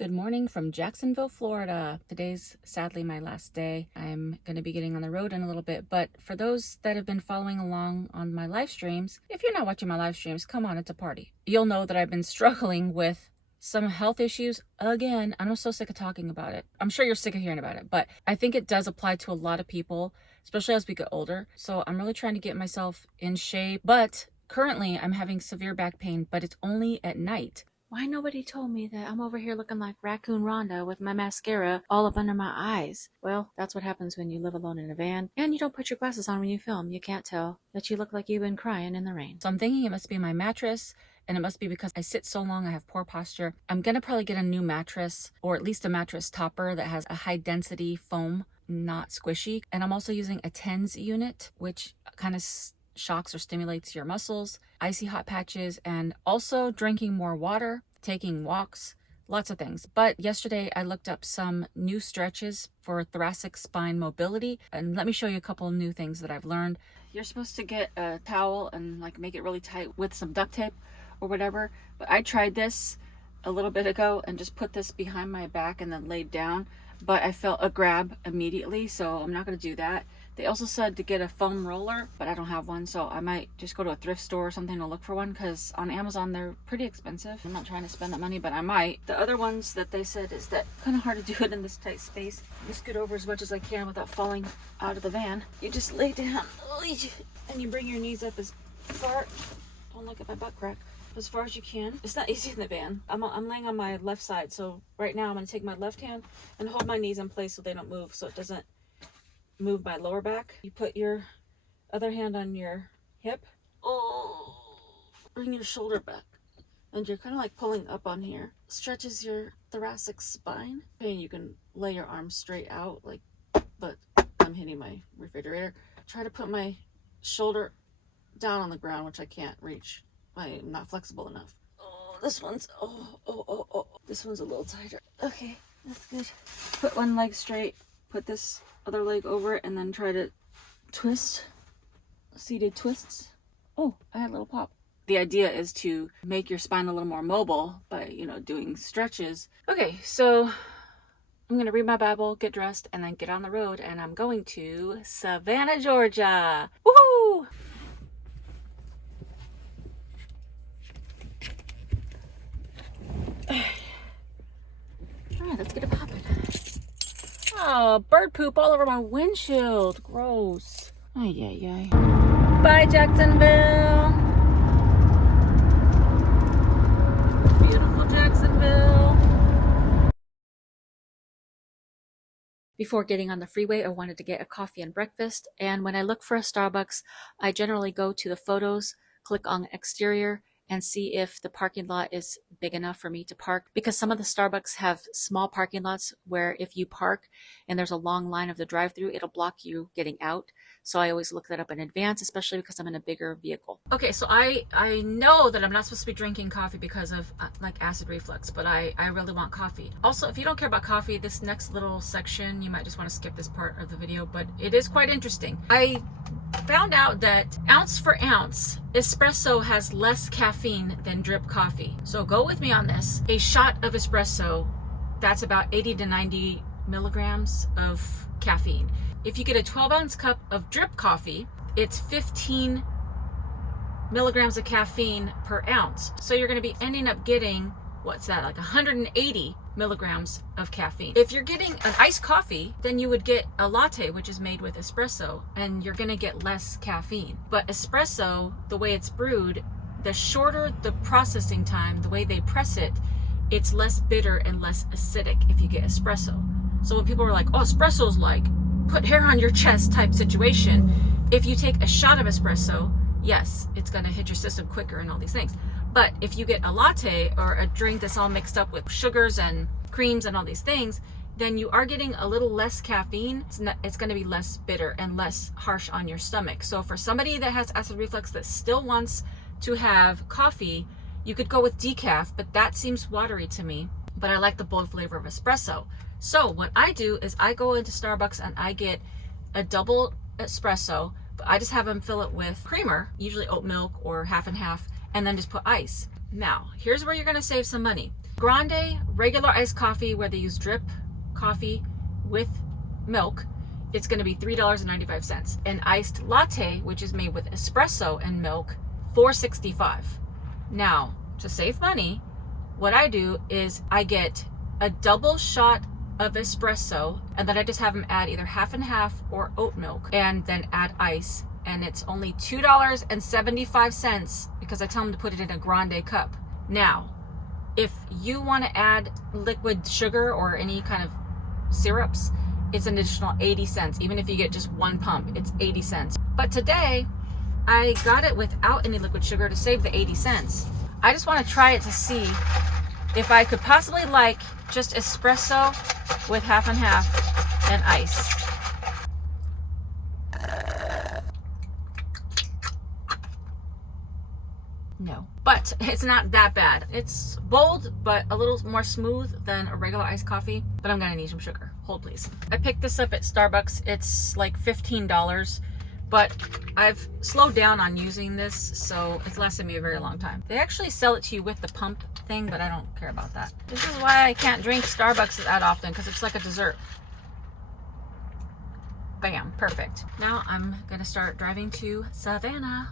Good morning from Jacksonville, Florida. Today's sadly my last day. I'm going to be getting on the road in a little bit, but for those that have been following along on my live streams, if you're not watching my live streams, come on, it's a party. You'll know that I've been struggling with some health issues again. I'm so sick of talking about it. I'm sure you're sick of hearing about it, but I think it does apply to a lot of people, especially as we get older. So I'm really trying to get myself in shape, but currently I'm having severe back pain, but it's only at night. Why nobody told me that I'm over here looking like Raccoon Rhonda with my mascara all up under my eyes? Well, that's what happens when you live alone in a van and you don't put your glasses on when you film. You can't tell that you look like you've been crying in the rain. So I'm thinking it must be my mattress, and it must be because I sit so long, I have poor posture. I'm gonna probably get a new mattress, or at least a mattress topper that has a high density foam, not squishy. And I'm also using a TENS unit, which kind of shocks or stimulates your muscles, icy hot patches, and also drinking more water, taking walks, lots of things. But yesterday I looked up some new stretches for thoracic spine mobility, and let me show you a couple of new things that I've learned. You're supposed to get a towel and like make it really tight with some duct tape or whatever, but I tried this a little bit ago and just put this behind my back and then laid down, but I felt a grab immediately, so I'm not going to do that. They also said to get a foam roller, but I don't have one, so I might just go to a thrift store or something to look for one, because on Amazon they're pretty expensive. I'm not trying to spend that money, but I might. The other ones that they said is that kind of hard to do it in this tight space. You scoot over as much as I can without falling out of the van. You just lay down and you bring your knees up as far, don't look at my butt crack, as far as you can. It's not easy in the van. I'm laying on my left side, so right now I'm going to take my left hand and hold my knees in place so they don't move, so it doesn't move my lower back. You put your other hand on your hip. Oh, bring your shoulder back. And you're kind of like pulling up on here. Stretches your thoracic spine. And you can lay your arms straight out, like, but I'm hitting my refrigerator. Try to put my shoulder down on the ground, which I can't reach. I'm not flexible enough. Oh, this one's, oh. This one's a little tighter. Okay, that's good. Put one leg straight. Put this other leg over it and then try to twist. Seated twists. Oh, I had a little pop. The idea is to make your spine a little more mobile by, doing stretches. Okay, so I'm going to read my Bible, get dressed, and then get on the road, and I'm going to Savannah, Georgia. Woohoo! All right, let's get it popping. Oh, bird poop all over my windshield. Gross. Ay. Bye, Jacksonville. Beautiful Jacksonville. Before getting on the freeway, I wanted to get a coffee and breakfast. And when I look for a Starbucks, I generally go to the photos, click on exterior, and see if the parking lot is big enough for me to park. Because some of the Starbucks have small parking lots where if you park and there's a long line of the drive-through, it'll block you getting out. So I always look that up in advance, especially because I'm in a bigger vehicle. Okay, so I know that I'm not supposed to be drinking coffee because of like acid reflux, but I really want coffee. Also, if you don't care about coffee, this next little section, you might just want to skip this part of the video, but it is quite interesting. I found out that ounce for ounce, espresso has less caffeine than drip coffee. So go with me on this. A shot of espresso, that's about 80 to 90 milligrams of caffeine. If you get a 12-ounce cup of drip coffee, it's 15 milligrams of caffeine per ounce. So you're going to be ending up getting, what's that, like 180 milligrams of caffeine. If you're getting an iced coffee, then you would get a latte, which is made with espresso, and you're going to get less caffeine. But espresso, the way it's brewed, the shorter the processing time, the way they press it, it's less bitter and less acidic if you get espresso. So when people are like, oh, espresso's like put hair on your chest type situation, if you take a shot of espresso, yes, it's going to hit your system quicker and all these things. But if you get a latte or a drink that's all mixed up with sugars and creams and all these things, then you are getting a little less caffeine. It's going to be less bitter and less harsh on your stomach. So for somebody that has acid reflux that still wants to have coffee, you could go with decaf, but that seems watery to me. But I like the bold flavor of espresso. So what I do is I go into Starbucks and I get a double espresso, but I just have them fill it with creamer, usually oat milk or half and half, and then just put ice. Now, here's where you're going to save some money. Grande regular iced coffee where they use drip coffee with milk, it's going to be $3.95. An iced latte, which is made with espresso and milk, $4.65. Now, to save money, what I do is I get a double shot of espresso, and then I just have them add either half and half or oat milk, and then add ice, and it's only $2.75 because I tell them to put it in a grande cup. Now, if you want to add liquid sugar or any kind of syrups, it's an additional 80 cents. Even if you get just one pump, it's 80 cents. But today, I got it without any liquid sugar to save the 80 cents. I just want to try it to see if I could possibly like just espresso with half and half and ice. No, but it's not that bad. It's bold, but a little more smooth than a regular iced coffee, but I'm gonna need some sugar. Hold please. I picked this up at Starbucks. It's like $15, but I've slowed down on using this, so it's lasted me a very long time. They actually sell it to you with the pump thing, but I don't care about that. This is why I can't drink Starbucks that often, because it's like a dessert. Bam, perfect. Now I'm gonna start driving to Savannah.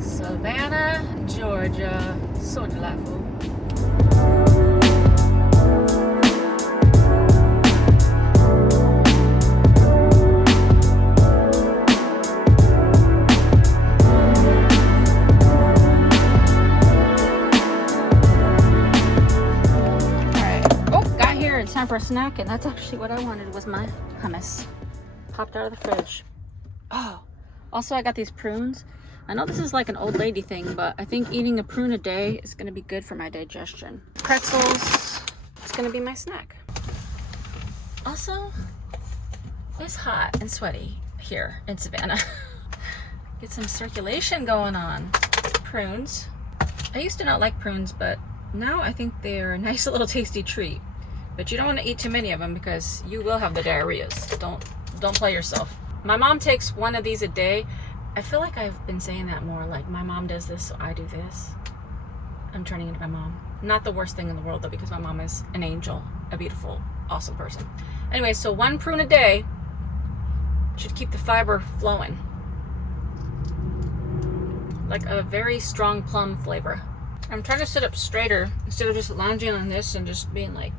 Savannah, Georgia. So delightful. Alright. Oh, got here. It's time for a snack, and that's actually what I wanted was my hummus. Popped out of the fridge. Oh. Also, I got these prunes. I know this is like an old lady thing, but I think eating a prune a day is going to be good for my digestion. Pretzels. It's going to be my snack. Also, it's hot and sweaty here in Savannah. Get some circulation going on. Prunes. I used to not like prunes, but now I think they're a nice little tasty treat. But you don't want to eat too many of them because you will have the diarrheas. Don't play yourself. My mom takes one of these a day. I feel like I've been saying that more, like my mom does this, so I do this. I'm turning into my mom. Not the worst thing in the world though, because my mom is an angel, a beautiful, awesome person. Anyway, so one prune a day should keep the fiber flowing. Like a very strong plum flavor. I'm trying to sit up straighter instead of just lounging on this and just being like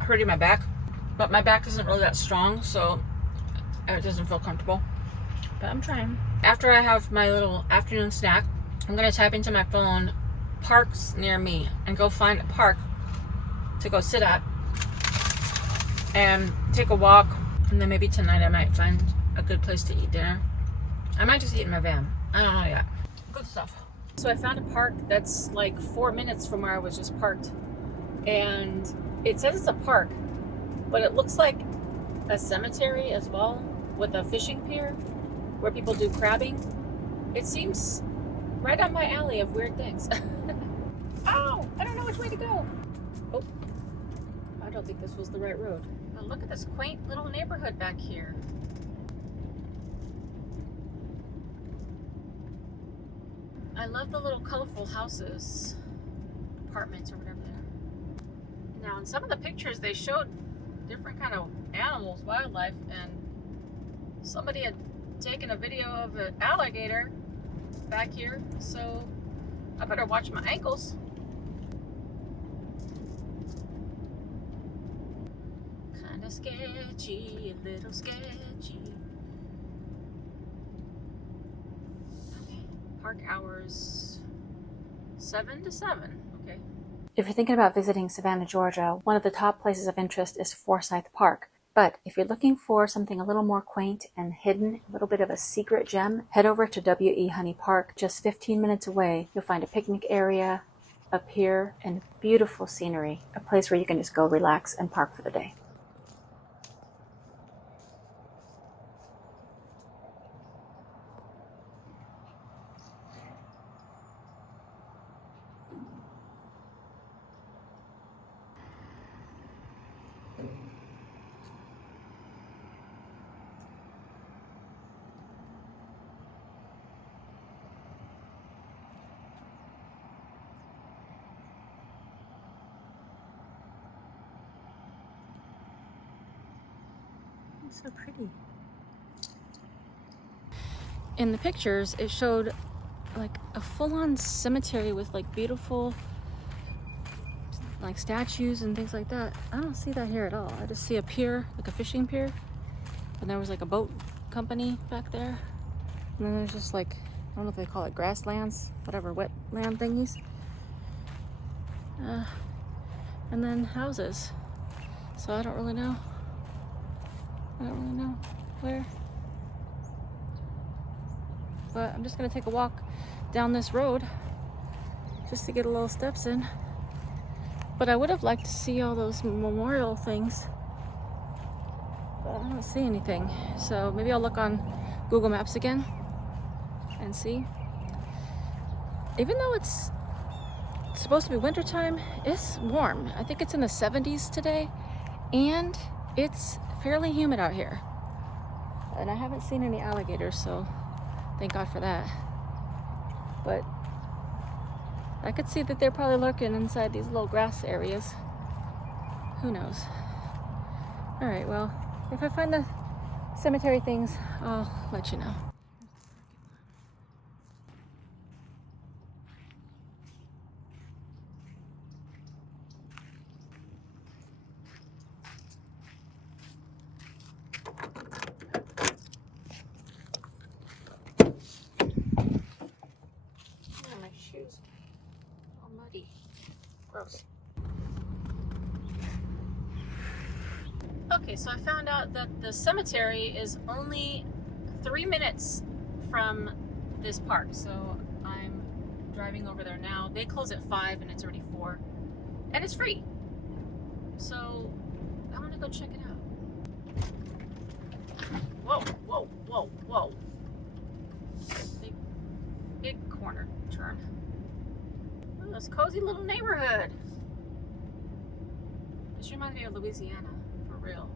hurting my back. But my back isn't really that strong, so it doesn't feel comfortable. But I'm trying. After I have my little afternoon snack, I'm gonna type into my phone parks near me and go find a park to go sit at and take a walk. And then maybe tonight I might find a good place to eat dinner. I might just eat in my van. I don't know yet. Good stuff. So I found a park that's like 4 minutes from where I was just parked. And it says it's a park, but it looks like a cemetery as well with a fishing pier where people do crabbing. It seems right on my alley of weird things. Oh, I don't know which way to go. Oh, I don't think this was the right road. Oh, look at this quaint little neighborhood back here. I love the little colorful houses, apartments or whatever they are. Now in some of the pictures they showed different kind of animals, wildlife, and somebody had taken a video of an alligator back here, so I better watch my ankles. Kind of sketchy, a little sketchy. Okay, park hours 7 to 7. Okay. If you're thinking about visiting Savannah, Georgia, one of the top places of interest is Forsyth Park. But if you're looking for something a little more quaint and hidden, a little bit of a secret gem, head over to W.E.Honey Park. Just 15 minutes away, you'll find a picnic area, a pier, and beautiful scenery. A place where you can just go relax and park for the day. It's so pretty. In the pictures, it showed like a full-on cemetery with like beautiful like statues and things like that. I don't see that here at all. I just see a pier, like a fishing pier, and there was like a boat company back there, and then there's just like, I don't know if they call it grasslands, whatever, wetland thingies, and then houses. So I don't really know where, but I'm just gonna take a walk down this road just to get a little steps in. But I would have liked to see all those memorial things, but I don't see anything. So maybe I'll look on Google Maps again and see. Even though it's supposed to be wintertime, it's warm. I think it's in the 70s today, and it's fairly humid out here. And I haven't seen any alligators, so thank God for that. But I could see that they're probably lurking inside these little grass areas. Who knows? All right, well, if I find the cemetery things, I'll let you know. My shoes all muddy. Gross. Okay, so I found out that the cemetery is only 3 minutes from this park, so I'm driving over there now. They close at 5 and it's already 4, and it's free, so I'm gonna go check it out. Whoa, whoa, whoa, whoa. Big corner turn. Oh, this cozy little neighborhood. This reminds me of Louisiana, for real.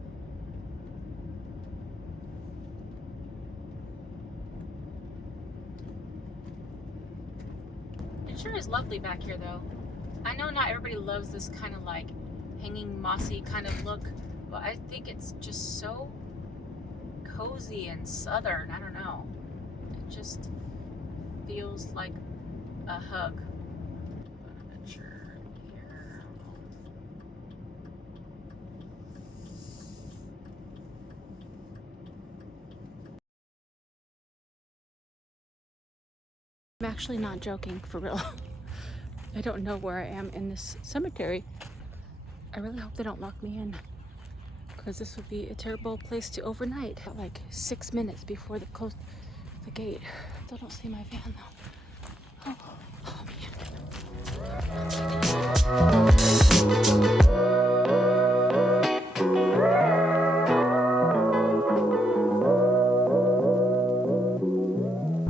It sure is lovely back here, though. I know not everybody loves this kind of like hanging mossy kind of look, but I think it's just so cozy and southern. I don't know. It just feels like a hug. I'm actually not joking, for real. I don't know where I am in this cemetery. I really hope they don't lock me in, because this would be a terrible place to overnight. Like 6 minutes before they close the gate. Still don't see my van though. Oh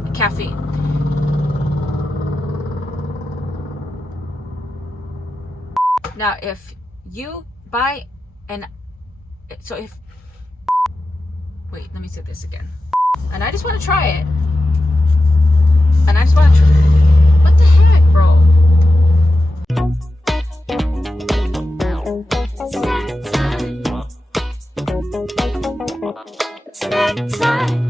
man. Caffeine. Now, if you buy wait, let me say this again. And I just want to try it. What the heck, bro? Snack time. Snack time.